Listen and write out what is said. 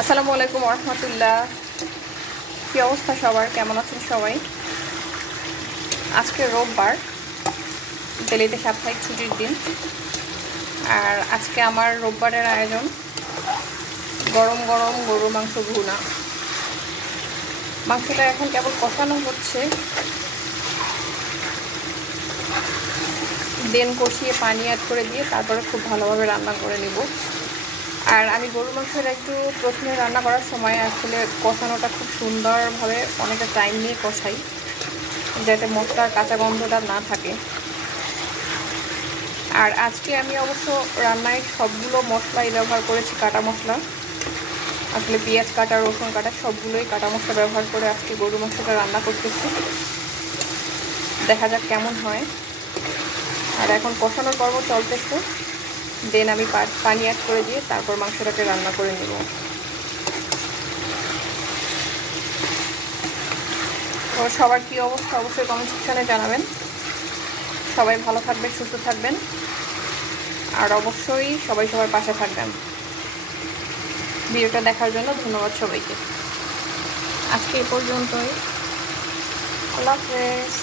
আসসালামু আলাইকুম ওয়া রাহমাতুল্লাহ। কি অবস্থা সবার, কেমন আছেন সবাই? আজকে রোববার, দিল্লিতে সাপ্তাহিক ছুটির দিন। আর আজকে আমার রোববারের আয়োজন গরম গরম গরুর মাংস ভুনা। মাংসটা এখন কেবল কষানো হচ্ছে, দেন কষিয়ে পানি অ্যাড করে দিয়ে তারপরে খুব ভালোভাবে রান্না করে নেব। আর আমি গরুর মাংসটা একটু প্রথমে রান্না করার সময় আসলে কষানোটা খুব সুন্দরভাবে অনেকটা টাইম নিয়ে কষাই, যাতে মশলার কাঁচা গন্ধটা না থাকে। আর আজকে আমি অবশ্য রান্নায় সবগুলো মশলাই ব্যবহার করেছি, কাটা মশলা। আসলে পেঁয়াজ কাটা, রসুন কাটা সবগুলোই কাটা মশলা ব্যবহার করে আজকে গরু মাংসটা রান্না করতেছি। দেখা যাক কেমন হয়। আর এখন কষানোর পর্ব চলতেছে, দেন আমি পানি অ্যাড করে দিয়ে তারপর মাংসটাকে রান্না করে নেব। তো সবার কী অবস্থা অবশ্যই কমেন্ট সেকশনে জানাবেন। সবাই ভালো থাকবেন, সুস্থ থাকবেন, আর অবশ্যই সবাই সবার পাশে থাকবেন। ভিডিওটা দেখার জন্য ধন্যবাদ সবাইকে। আজকে এই পর্যন্তই। আল্লাহ হাফেজ।